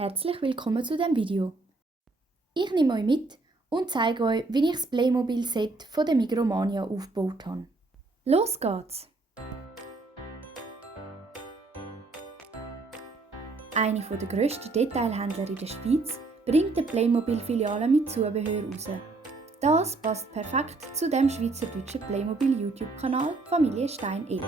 Herzlich willkommen zu diesem Video. Ich nehme euch mit und zeige euch, wie ich das Playmobil-Set von der Migromania aufgebaut habe. Los geht's! Eine der grössten Detailhändler in der Schweiz bringt eine Playmobil-Filiale mit Zubehör raus. Das passt perfekt zu dem schweizerdeutschen Playmobil-YouTube-Kanal Familie Stein 11.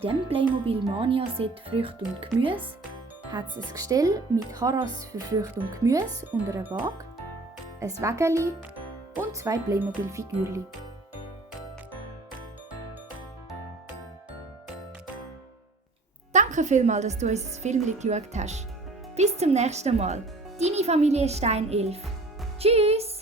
In diesem Playmobil Mania Set Früchte und Gemüse hat es ein Gestell mit Harras für Früchte und Gemüse und einer Waage, ein Wägeli und 2 Playmobil-Figürchen. Danke vielmals, dass du unser Film geschaut hast. Bis zum nächsten Mal. Deine Familie Stein 11. Tschüss!